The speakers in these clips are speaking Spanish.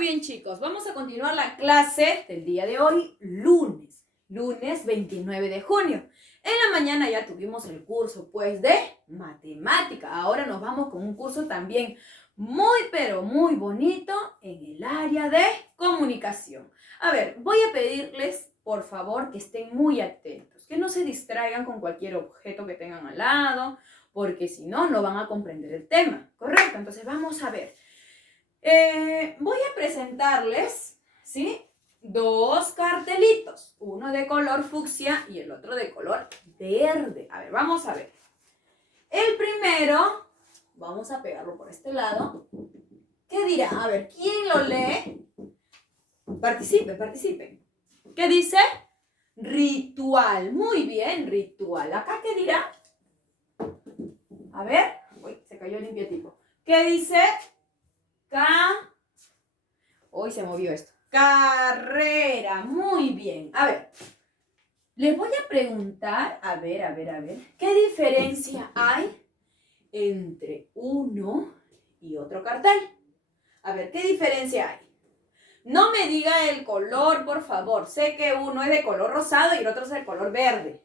bien, chicos, vamos a continuar la clase del día de hoy, lunes 29 de junio. En la mañana ya tuvimos el curso, pues, de matemática. Ahora nos vamos con un curso también muy, pero muy bonito en el área de comunicación. A ver, voy a pedirles, por favor, que estén muy atentos, que no se distraigan con cualquier objeto que tengan al lado, porque si no, no van a comprender el tema, ¿correcto? Entonces, vamos a ver. Voy a presentarles, ¿sí? Dos cartelitos, uno de color fucsia y el otro de color verde. A ver, vamos a ver. El primero, vamos a pegarlo por este lado. ¿Qué dirá? A ver, ¿quién lo lee? Participen. ¿Qué dice? Ritual. Muy bien, ritual. ¿Acá qué dirá? A ver. Uy, se cayó el limpiatipo. ¿Qué dice? Hoy se movió esto. Carrera. Muy bien. A ver. Les voy a preguntar, a ver. ¿Qué diferencia hay entre uno y otro cartel? A ver, ¿qué diferencia hay? No me diga el color, por favor. Sé que uno es de color rosado y el otro es de color verde.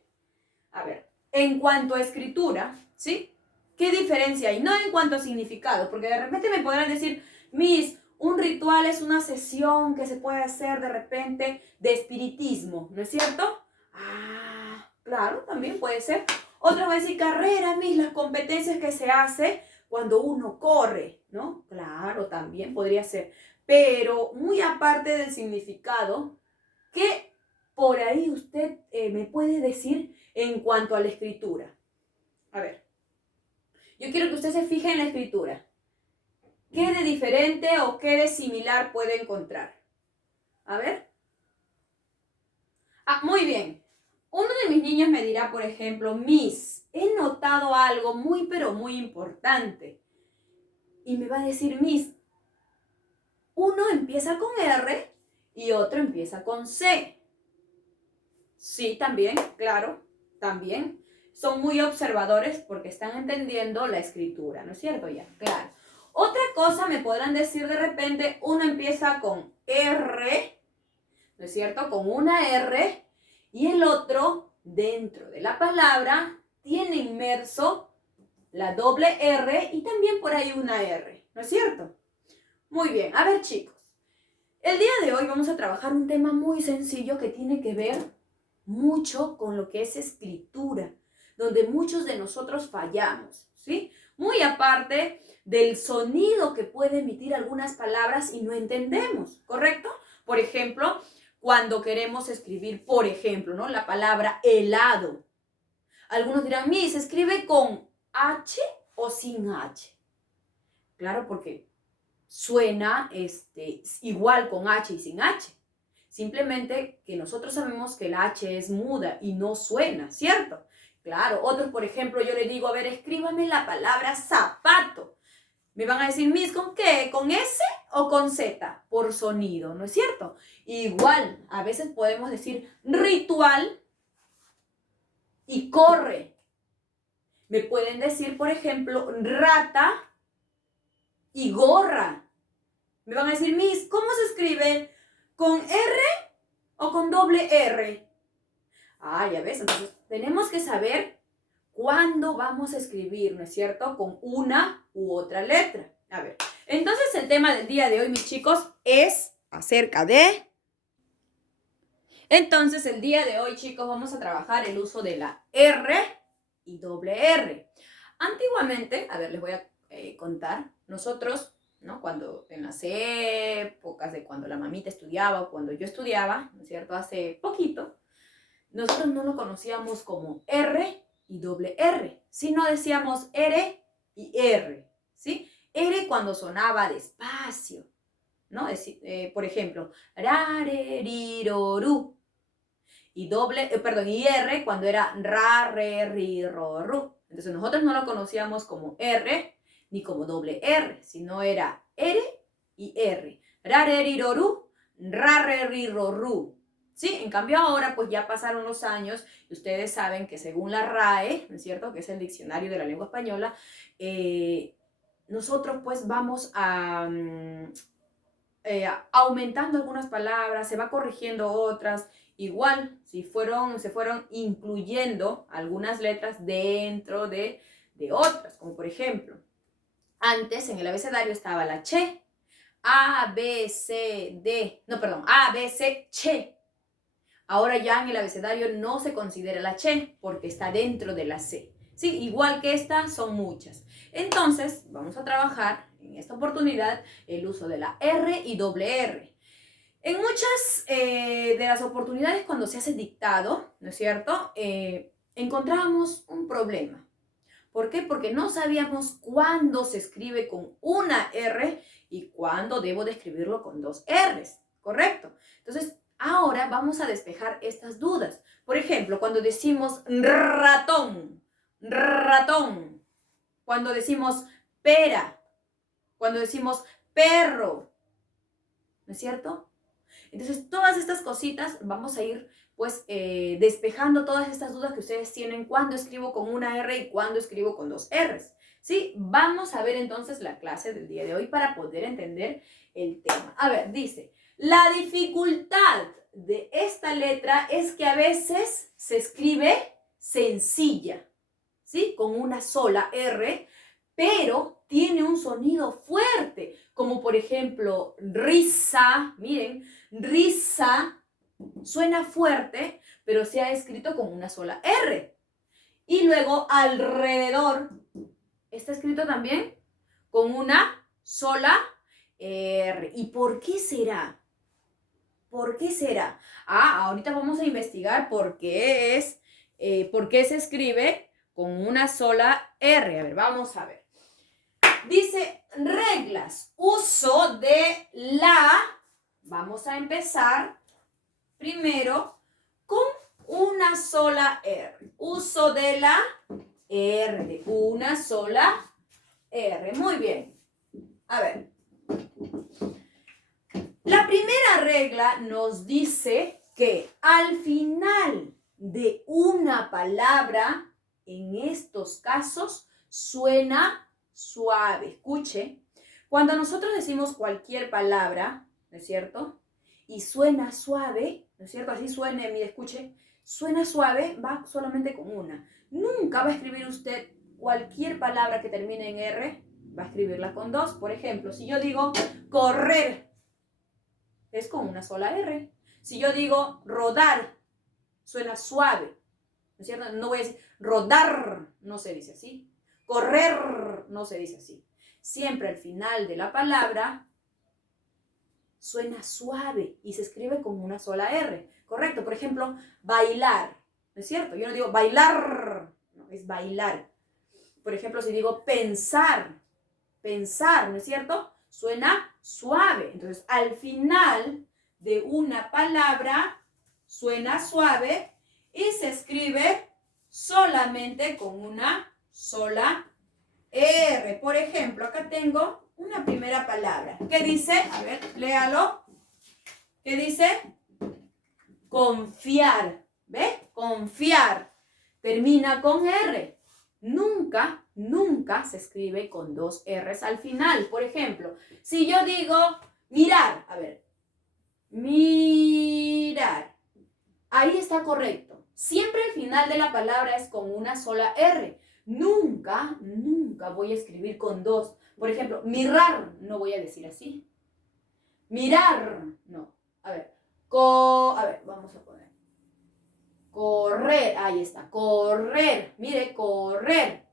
A ver, en cuanto a escritura, ¿sí? ¿Qué diferencia hay? No en cuanto a significado, porque de repente me podrán decir, Miss, un ritual es una sesión que se puede hacer de repente de espiritismo, ¿no es cierto? Ah, claro, también puede ser. Otra va a decir carrera, Miss, las competencias que se hace cuando uno corre, ¿no? Claro, también podría ser. Pero muy aparte del significado, ¿qué por ahí usted me puede decir en cuanto a la escritura? A ver, yo quiero que usted se fije en la escritura. ¿Qué de diferente o qué de similar puede encontrar? A ver. Ah, muy bien. Uno de mis niños me dirá, por ejemplo, Miss, he notado algo muy, pero muy importante. Y me va a decir, Miss, uno empieza con R y otro empieza con C. Sí, también, claro, también. Son muy observadores porque están entendiendo la escritura, ¿no es cierto? Ya, claro. Otra cosa me podrán decir de repente, uno empieza con R, ¿no es cierto? Con una R y el otro, dentro de la palabra, tiene inmerso la doble R y también por ahí una R, ¿no es cierto? Muy bien, a ver chicos, el día de hoy vamos a trabajar un tema muy sencillo que tiene que ver mucho con lo que es escritura, donde muchos de nosotros fallamos, ¿sí? Muy aparte del sonido que puede emitir algunas palabras y no entendemos, ¿correcto? Por ejemplo, cuando queremos escribir, por ejemplo, ¿no? La palabra helado. Algunos dirán, Miss, ¿se escribe con H o sin H? Claro, porque suena igual con H y sin H. Simplemente que nosotros sabemos que la H es muda y no suena, ¿cierto? Claro, otros, por ejemplo, yo les digo, a ver, escríbame la palabra zapato. Me van a decir, Miss, ¿con qué? ¿Con S o con Z? Por sonido, ¿no es cierto? Igual, a veces podemos decir ritual y corre. Me pueden decir, por ejemplo, rata y gorra. Me van a decir, Miss, ¿cómo se escribe? ¿Con R o con doble R? Ah, ya ves, entonces tenemos que saber cuándo vamos a escribir, ¿no es cierto? Con una u otra letra. A ver, entonces el tema del día de hoy, mis chicos, es acerca de... Entonces el día de hoy, chicos, vamos a trabajar el uso de la R y doble R. Antiguamente, a ver, les voy a contar, nosotros, ¿no? Cuando en las épocas de cuando la mamita estudiaba o cuando yo estudiaba, ¿no es cierto? Hace poquito, nosotros no lo conocíamos como R y doble R, sino decíamos R y R, ¿sí? R cuando sonaba despacio, ¿no? Por ejemplo, rareriroru. Y y R cuando era ra, re, ri, ro, ru. Entonces nosotros no lo conocíamos como R ni como doble R, sino era R y R. Ra, re, ri, ro, ru, ra, re, ri, ro, ru. ¿Sí? En cambio ahora pues ya pasaron los años y ustedes saben que según la RAE, ¿no es cierto? Que es el diccionario de la lengua española, nosotros pues vamos aumentando algunas palabras, se va corrigiendo otras. Igual, se fueron incluyendo algunas letras dentro de otras, como por ejemplo, antes en el abecedario estaba la che, A, B, C, D, no, perdón, A, B, C, che. Ahora ya en el abecedario no se considera la che porque está dentro de la C. Sí, igual que esta, son muchas. Entonces, vamos a trabajar en esta oportunidad el uso de la R y doble R. En muchas de las oportunidades cuando se hace dictado, ¿no es cierto? Encontrábamos un problema. ¿Por qué? Porque no sabíamos cuándo se escribe con una R y cuándo debo de escribirlo con dos Rs, ¿correcto? Entonces, ahora vamos a despejar estas dudas. Por ejemplo, cuando decimos ratón, ratón. Cuando decimos pera, cuando decimos perro, ¿no es cierto? Entonces, todas estas cositas vamos a ir pues despejando todas estas dudas que ustedes tienen cuando escribo con una R y cuando escribo con dos Rs. ¿Sí? Vamos a ver entonces la clase del día de hoy para poder entender el tema. A ver, dice, la dificultad de esta letra es que a veces se escribe sencilla, ¿sí? Con una sola R, pero tiene un sonido fuerte, como por ejemplo risa. Miren, risa suena fuerte, pero se ha escrito con una sola R. Y luego alrededor está escrito también con una sola R. ¿Y por qué será? ¿Por qué será? Ahorita vamos a investigar por qué se escribe con una sola R. A ver, vamos a ver. Dice reglas, uso de la. Vamos a empezar primero con una sola R. Uso de la R, de una sola R. Muy bien. A ver. La primera regla nos dice que al final de una palabra, en estos casos, suena suave. Escuche, cuando nosotros decimos cualquier palabra, ¿no es cierto? Y suena suave, ¿no es cierto? Así suene, mire, escuche, suena suave, va solamente con una. Nunca va a escribir usted cualquier palabra que termine en R, va a escribirla con dos. Por ejemplo, si yo digo correr, es con una sola R. Si yo digo rodar, suena suave, ¿no es cierto? No voy a decir rodar, no se dice así. Correr, no se dice así. Siempre al final de la palabra suena suave y se escribe con una sola R, ¿correcto? Por ejemplo, bailar, ¿no es cierto? Yo no digo bailar, no, es bailar. Por ejemplo, si digo pensar, pensar, ¿no es cierto? Suena suave. Entonces, al final de una palabra suena suave y se escribe solamente con una sola R. Por ejemplo, acá tengo una primera palabra. ¿Qué dice? A ver, léalo. ¿Qué dice? Confiar. ¿Ve? Confiar. Termina con R. Nunca, nunca se escribe con dos R's al final. Por ejemplo, si yo digo mirar, a ver, mirar, ahí está correcto. Siempre el final de la palabra es con una sola R. Nunca, nunca voy a escribir con dos. Por ejemplo, mirar, no voy a decir así. Mirar, no. A ver, vamos a poner. Correr, ahí está, correr. Mire, correr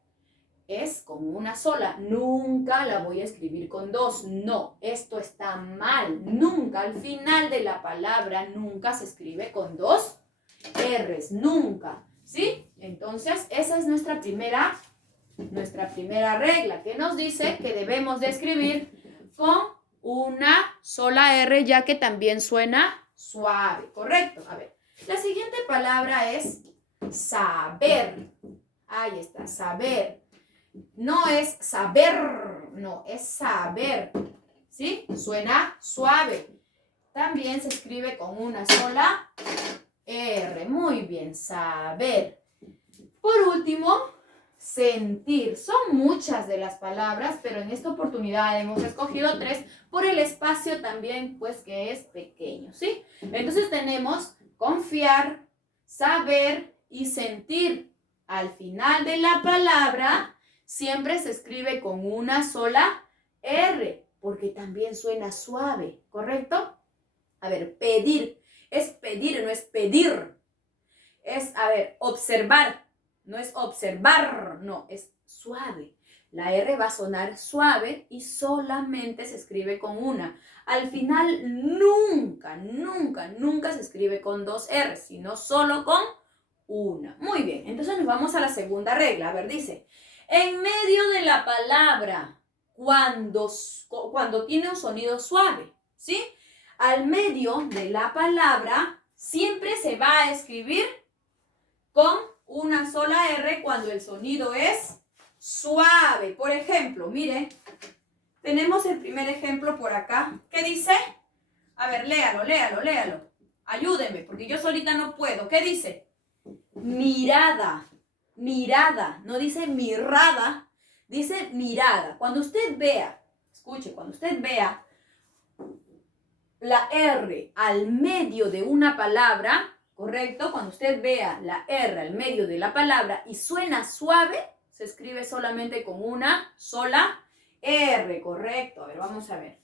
es con una sola. Nunca la voy a escribir con dos. No, esto está mal. Nunca, al final de la palabra, nunca se escribe con dos R's. Nunca. ¿Sí? Entonces, esa es nuestra primera regla, que nos dice que debemos de escribir con una sola R, ya que también suena suave. ¿Correcto? A ver. La siguiente palabra es saber. Ahí está, saber. No es saber, no, es saber. ¿Sí? Suena suave. También se escribe con una sola R. Muy bien, saber. Por último, sentir. Son muchas de las palabras, pero en esta oportunidad hemos escogido 3 por el espacio también, pues que es pequeño, ¿sí? Entonces tenemos confiar, saber y sentir. Al final de la palabra siempre se escribe con una sola R, porque también suena suave, ¿correcto? A ver, pedir. Es pedir, no es pedir. Es, a ver, observar. No es observar, no, es suave. La R va a sonar suave y solamente se escribe con una. Al final nunca, nunca, nunca se escribe con 2 R, sino solo con una. Muy bien, entonces nos vamos a la segunda regla. A ver, dice, en medio de la palabra, cuando tiene un sonido suave, ¿sí? Al medio de la palabra siempre se va a escribir con una sola R cuando el sonido es suave. Por ejemplo, mire, tenemos el primer ejemplo por acá. ¿Qué dice? A ver, léalo, léalo, léalo. Ayúdenme, porque yo solita no puedo. ¿Qué dice? Mirada, mirada. No dice mirada, dice mirada. Cuando usted vea, escuche, cuando usted vea la R al medio de una palabra, ¿correcto? Cuando usted vea la R al medio de la palabra y suena suave, se escribe solamente con una sola R, ¿correcto? A ver, vamos a ver.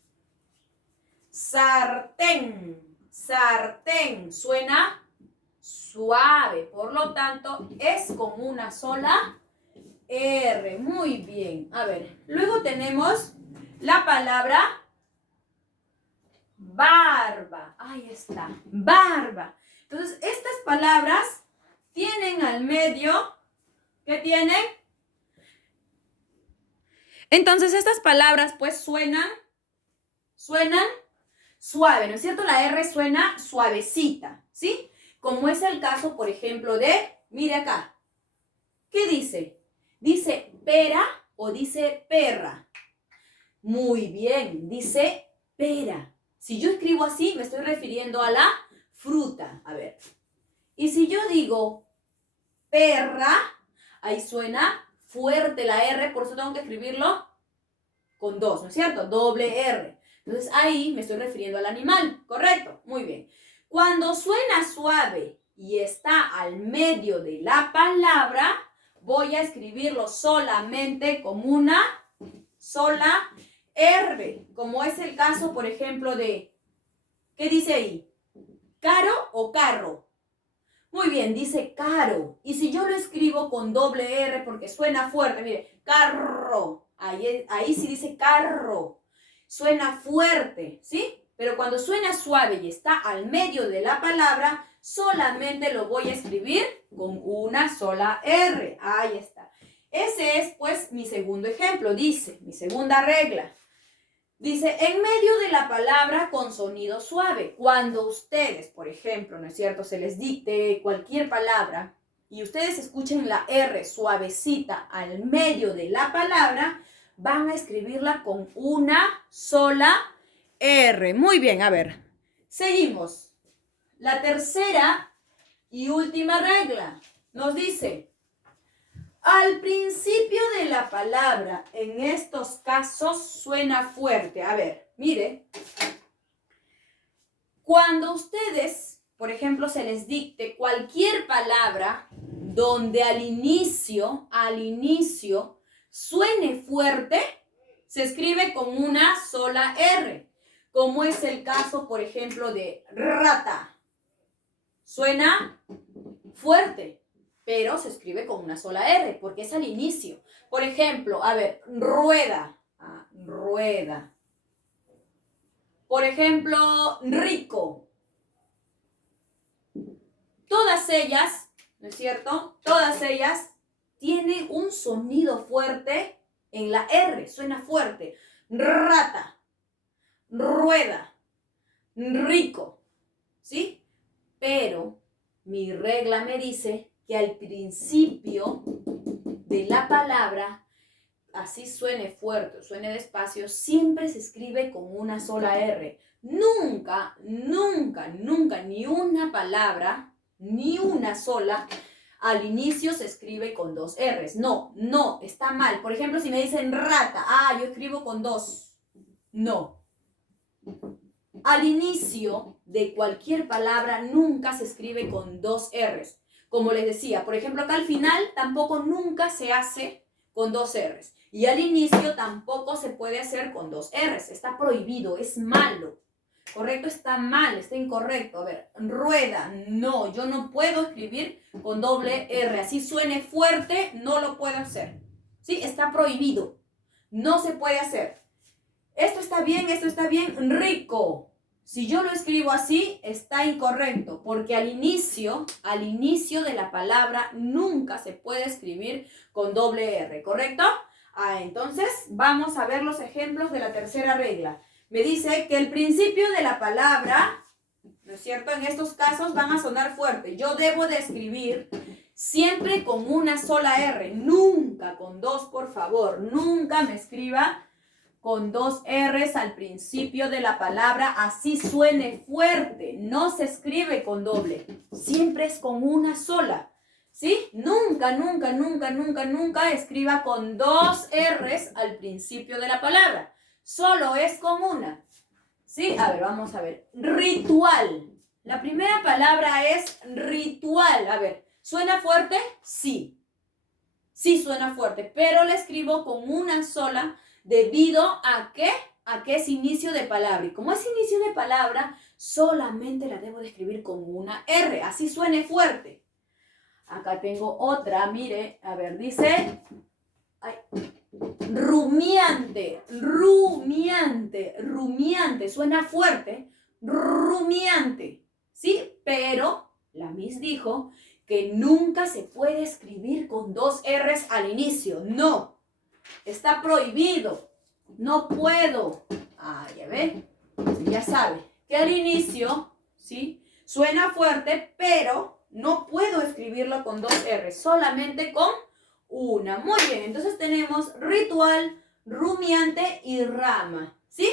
Sartén, sartén, suena suave, por lo tanto, es con una sola R. Muy bien. A ver, luego tenemos la palabra barba. Ahí está, barba. Entonces, estas palabras tienen al medio, ¿qué tienen? Entonces, estas palabras pues suenan suave, ¿no es cierto? La R suena suavecita, ¿sí? Como es el caso, por ejemplo, de, mire acá, ¿qué dice? ¿Dice pera o dice perra? Muy bien, dice pera. Si yo escribo así, me estoy refiriendo a la fruta. A ver. Y si yo digo perra, ahí suena fuerte la R, por eso tengo que escribirlo con 2, ¿no es cierto? Doble R. Entonces ahí me estoy refiriendo al animal, ¿correcto? Muy bien. Cuando suena suave y está al medio de la palabra, voy a escribirlo solamente con una sola R, como es el caso, por ejemplo, de, ¿qué dice ahí? ¿Caro o carro? Muy bien, dice caro. Y si yo lo escribo con doble R porque suena fuerte, mire, carro. Ahí sí dice carro. Suena fuerte, ¿sí? Pero cuando suena suave y está al medio de la palabra, solamente lo voy a escribir con una sola R. Ahí está. Ese es, pues, mi segundo ejemplo. Dice, mi segunda regla. Dice, en medio de la palabra con sonido suave. Cuando ustedes, por ejemplo, ¿no es cierto?, se les dicte cualquier palabra y ustedes escuchen la R suavecita al medio de la palabra, van a escribirla con una sola R. Muy bien, a ver, seguimos. La tercera y última regla nos dice, al principio de la palabra, en estos casos, suena fuerte. A ver, mire. Cuando ustedes, por ejemplo, se les dicte cualquier palabra donde al inicio, suene fuerte, se escribe con una sola R. Como es el caso, por ejemplo, de rata. Suena fuerte, pero se escribe con una sola R, porque es al inicio. Por ejemplo, a ver, rueda, rueda. Por ejemplo, rico. Todas ellas, ¿no es cierto? Todas ellas tienen un sonido fuerte en la R, suena fuerte. Rata, rueda, rico, ¿sí? Pero mi regla me dice que al principio de la palabra, así suene fuerte o suene despacio, siempre se escribe con una sola R. Nunca, nunca, nunca, ni una palabra, ni una sola, al inicio se escribe con 2 R's. No, no, está mal. Por ejemplo, si me dicen rata, ah, yo escribo con 2. No. Al inicio de cualquier palabra nunca se escribe con 2 R's. Como les decía, por ejemplo, acá al final tampoco nunca se hace con 2 R's. Y al inicio tampoco se puede hacer con 2 R's. Está prohibido, es malo. ¿Correcto? Está mal, está incorrecto. A ver, rueda, no, yo no puedo escribir con doble R. Así suene fuerte, no lo puedo hacer. ¿Sí? Está prohibido. No se puede hacer. Esto está bien, rico. Si yo lo escribo así, está incorrecto, porque al inicio de la palabra nunca se puede escribir con doble R, ¿correcto? Entonces, vamos a ver los ejemplos de la tercera regla. Me dice que el principio de la palabra, ¿no es cierto? En estos casos van a sonar fuerte. Yo debo de escribir siempre con una sola R, nunca con dos, por favor. Nunca me escriba con 2 R's al principio de la palabra, así suene fuerte. No se escribe con doble, siempre es con una sola. ¿Sí? Nunca, nunca, nunca, nunca, nunca escriba con 2 R's al principio de la palabra. Solo es con una. ¿Sí? A ver, vamos a ver. Ritual. La primera palabra es ritual. A ver, ¿suena fuerte? Sí. Sí suena fuerte, pero la escribo con una sola debido a que es inicio de palabra. Y como es inicio de palabra, solamente la debo de escribir con una R. Así suene fuerte. Acá tengo otra, mire, a ver, dice rumiante, rumiante, rumiante, suena fuerte, rumiante, ¿sí? Pero la Miss dijo que nunca se puede escribir con 2 R's al inicio, no, está prohibido, no puedo. Ya ve, ya sabe que al inicio, ¿sí? Suena fuerte, pero no puedo escribirlo con 2 R, solamente con una. Muy bien, entonces tenemos ritual, rumiante y rama, ¿sí?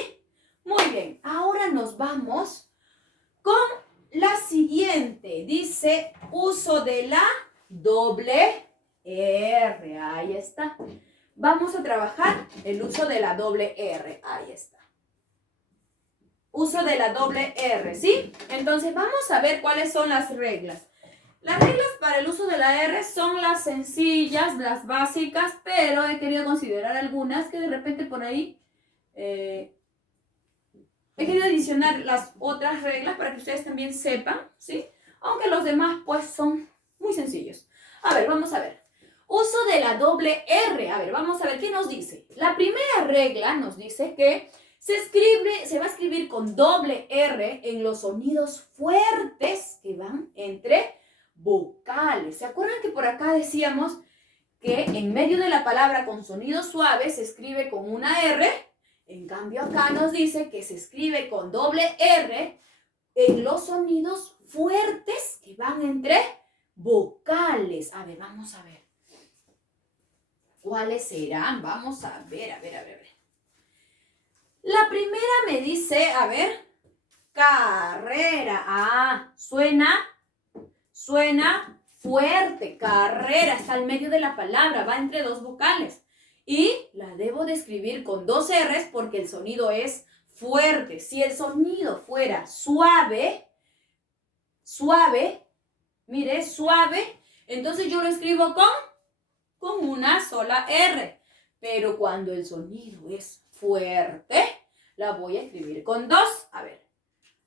Muy bien, ahora nos vamos con la siguiente. Dice uso de la doble R, ahí está. Vamos a trabajar el uso de la doble R, ahí está. Uso de la doble R, ¿sí? Entonces vamos a ver cuáles son las reglas. Las reglas para el uso de la R son las sencillas, las básicas, pero he querido considerar algunas que de repente por ahí he querido adicionar las otras reglas para que ustedes también sepan, ¿sí? Aunque los demás pues son muy sencillos. A ver, vamos a ver. Uso de la doble R. A ver, vamos a ver qué nos dice. La primera regla nos dice que se va a escribir con doble R en los sonidos fuertes que van entre vocales. ¿Se acuerdan que por acá decíamos que en medio de la palabra con sonidos suaves se escribe con una R? En cambio acá nos dice que se escribe con doble R en los sonidos fuertes que van entre vocales. A ver, vamos a ver. ¿Cuáles serán? Vamos a ver, a ver. La primera me dice, a ver, carrera. Suena fuerte. Carrera está al medio de la palabra, va entre dos vocales. Y la debo de escribir con 2 R's porque el sonido es fuerte. Si el sonido fuera suave, mire, suave, entonces yo lo escribo con una sola R. Pero cuando el sonido es fuerte, la voy a escribir con 2. A ver,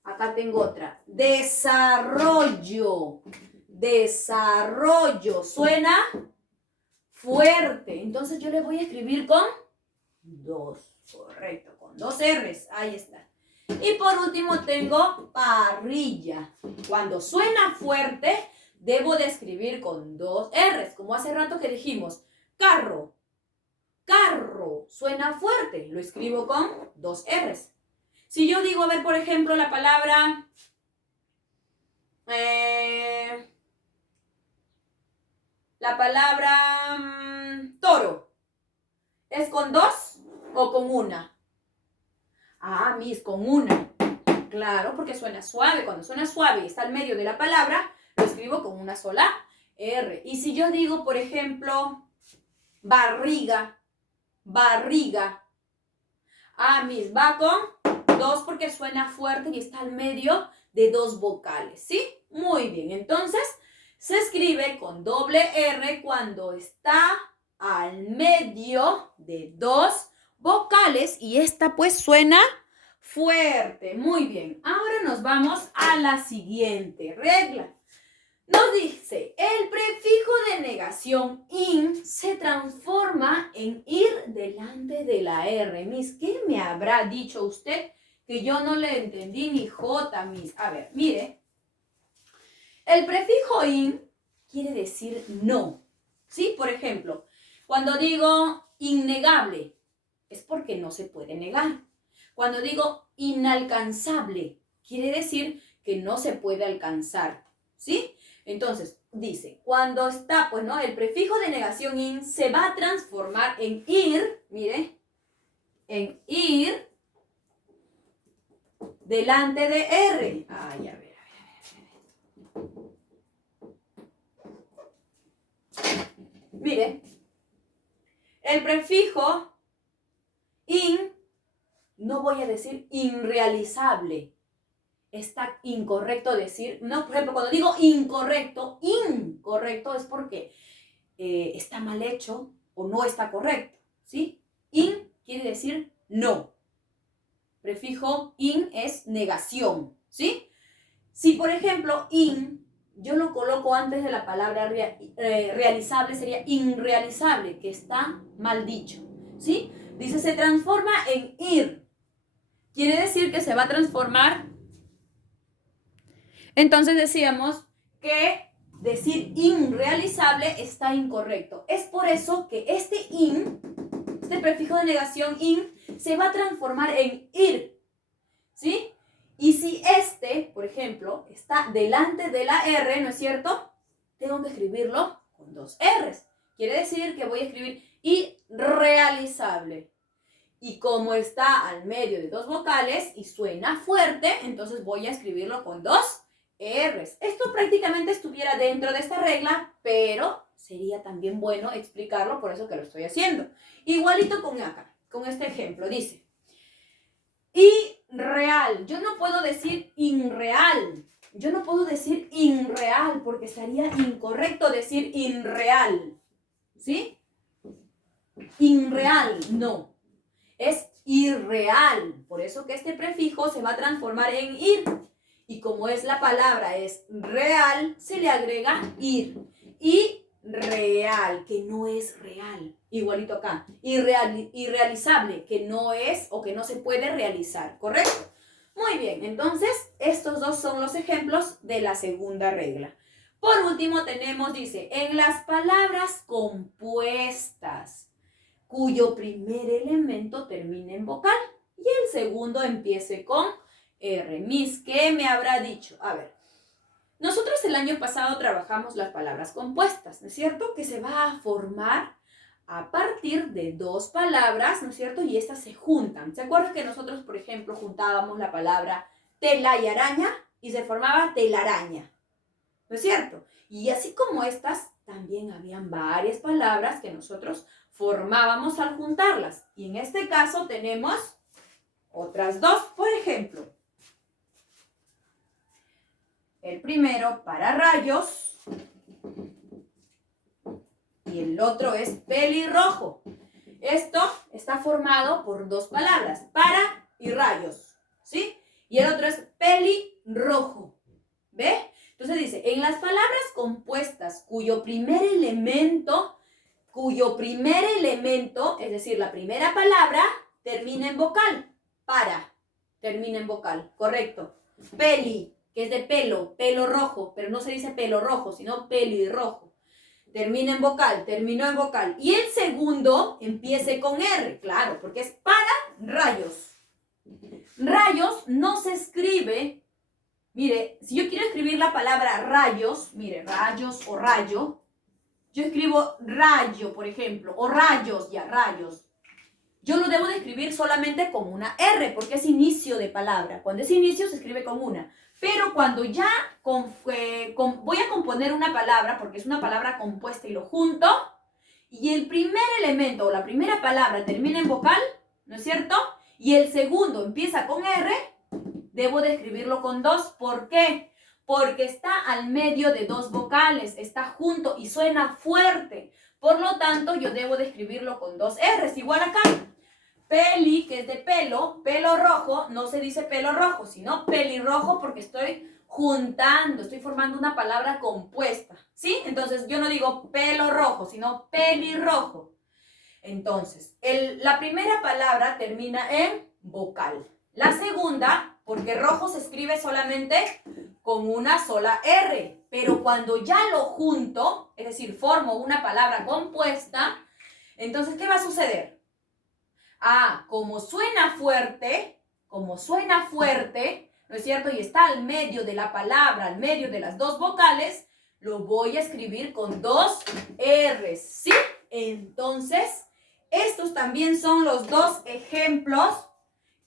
acá tengo otra. Desarrollo. Desarrollo. Suena fuerte. Entonces yo le voy a escribir con 2. Correcto, con 2 R's. Ahí está. Y por último tengo parrilla. Cuando suena fuerte, debo de escribir con 2 R's. Como hace rato que dijimos, carro. Carro. Suena fuerte. Lo escribo con 2 R's. Si yo digo, a ver, por ejemplo, la palabra toro, ¿es con 2 o con una? Miss, con una. Claro, porque suena suave. Cuando suena suave y está al medio de la palabra, lo escribo con una sola R. Y si yo digo, por ejemplo, barriga, barriga. Ah, Miss, va con 2 porque suena fuerte y está al medio de 2 vocales, ¿sí? Muy bien, entonces se escribe con doble R cuando está al medio de 2 vocales y esta pues suena fuerte. Muy bien, ahora nos vamos a la siguiente regla. Nos dice, el prefijo de negación in se transforma en ir delante de la R. Miss, ¿qué me habrá dicho usted? Que yo no le entendí ni J, Miss. A ver, mire. El prefijo in quiere decir no. ¿Sí? Por ejemplo, cuando digo innegable, es porque no se puede negar. Cuando digo inalcanzable, quiere decir que no se puede alcanzar. ¿Sí? Entonces, dice, cuando está, pues, ¿no? El prefijo de negación in se va a transformar en ir, mire, en ir delante de R. Ay, a ver. Mire, el prefijo in, no voy a decir irrealizable. Está incorrecto decir, no, por ejemplo, cuando digo incorrecto es porque está mal hecho o no está correcto, ¿sí? In quiere decir no. Prefijo in es negación, ¿sí? Si, por ejemplo, in, yo lo coloco antes de la palabra realizable, sería irrealizable, que está mal dicho, ¿sí? Dice, se transforma en ir. Quiere decir que se va a transformar. Entonces decíamos que decir irrealizable está incorrecto. Es por eso que este prefijo de negación in, se va a transformar en ir, ¿sí? Y si por ejemplo, está delante de la R, ¿no es cierto? Tengo que escribirlo con 2 R's. Quiere decir que voy a escribir irrealizable. Y como está al medio de 2 vocales y suena fuerte, entonces voy a escribirlo con 2 R's. Esto prácticamente estuviera dentro de esta regla, pero sería también bueno explicarlo, por eso que lo estoy haciendo. Igualito con acá, con este ejemplo, dice, irreal. Yo no puedo decir irreal. Yo no puedo decir irreal porque estaría incorrecto decir irreal. ¿Sí? Irreal, no. Es irreal. Por eso que este prefijo se va a transformar en ir. Y como es la palabra es real, se le agrega ir. Y real, que no es real. Igualito acá. Irrealizable, que no es o que no se puede realizar. ¿Correcto? Muy bien, entonces estos dos son los ejemplos de la segunda regla. Por último tenemos, dice, en las palabras compuestas, cuyo primer elemento termine en vocal y el segundo empiece con R. Miss, ¿qué me habrá dicho? A ver, nosotros el año pasado trabajamos las palabras compuestas, ¿no es cierto? Que se va a formar a partir de 2 palabras, ¿no es cierto? Y estas se juntan. ¿Se acuerdan que nosotros, por ejemplo, juntábamos la palabra tela y araña y se formaba telaraña? ¿No es cierto? Y así como estas, también habían varias palabras que nosotros formábamos al juntarlas. Y en este caso tenemos otras 2, por ejemplo. El primero para rayos y el otro es pelirrojo. Esto está formado por 2 palabras, para y rayos, ¿sí? Y el otro es pelirrojo, ¿ve? Entonces dice, en las palabras compuestas cuyo primer elemento, es decir, la primera palabra, termina en vocal, para, termina en vocal, correcto. Peli, que es de pelo, pelo rojo, pero no se dice pelo rojo, sino pelirrojo. Termina en vocal, terminó en vocal. Y el segundo empiece con R, claro, porque es para rayos. Rayos no se escribe, mire, si yo quiero escribir la palabra rayos, mire, rayos o rayo, yo escribo rayo, por ejemplo, o rayos, ya, rayos. Yo lo debo de escribir solamente con una R, porque es inicio de palabra. Cuando es inicio se escribe con una. Pero cuando ya voy a componer una palabra, porque es una palabra compuesta y lo junto, y el primer elemento o la primera palabra termina en vocal, ¿no es cierto? Y el segundo empieza con R, debo de escribirlo con 2. ¿Por qué? Porque está al medio de 2 vocales, está junto y suena fuerte. Por lo tanto, yo debo de escribirlo con 2 R's. Igual acá, peli, que es de pelo, pelo rojo, no se dice pelo rojo, sino pelirrojo porque estoy juntando, estoy formando una palabra compuesta, ¿sí? Entonces, yo no digo pelo rojo, sino pelirrojo. Entonces, la primera palabra termina en vocal. La segunda, porque rojo se escribe solamente con una sola R, pero cuando ya lo junto, es decir, formo una palabra compuesta, entonces, ¿qué va a suceder? Como suena fuerte, ¿no es cierto? Y está al medio de la palabra, al medio de las 2 vocales, lo voy a escribir con 2 R's, ¿sí? Entonces, estos también son los 2 ejemplos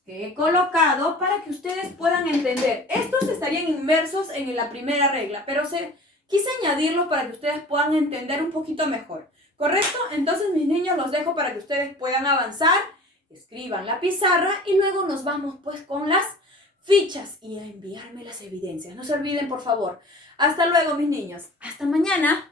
que he colocado para que ustedes puedan entender. Estos estarían inmersos en la primera regla, pero quise añadirlos para que ustedes puedan entender un poquito mejor. ¿Correcto? Entonces, mis niños, los dejo para que ustedes puedan avanzar, escriban la pizarra y luego nos vamos pues con las fichas y a enviarme las evidencias. No se olviden, por favor. Hasta luego, mis niños. Hasta mañana.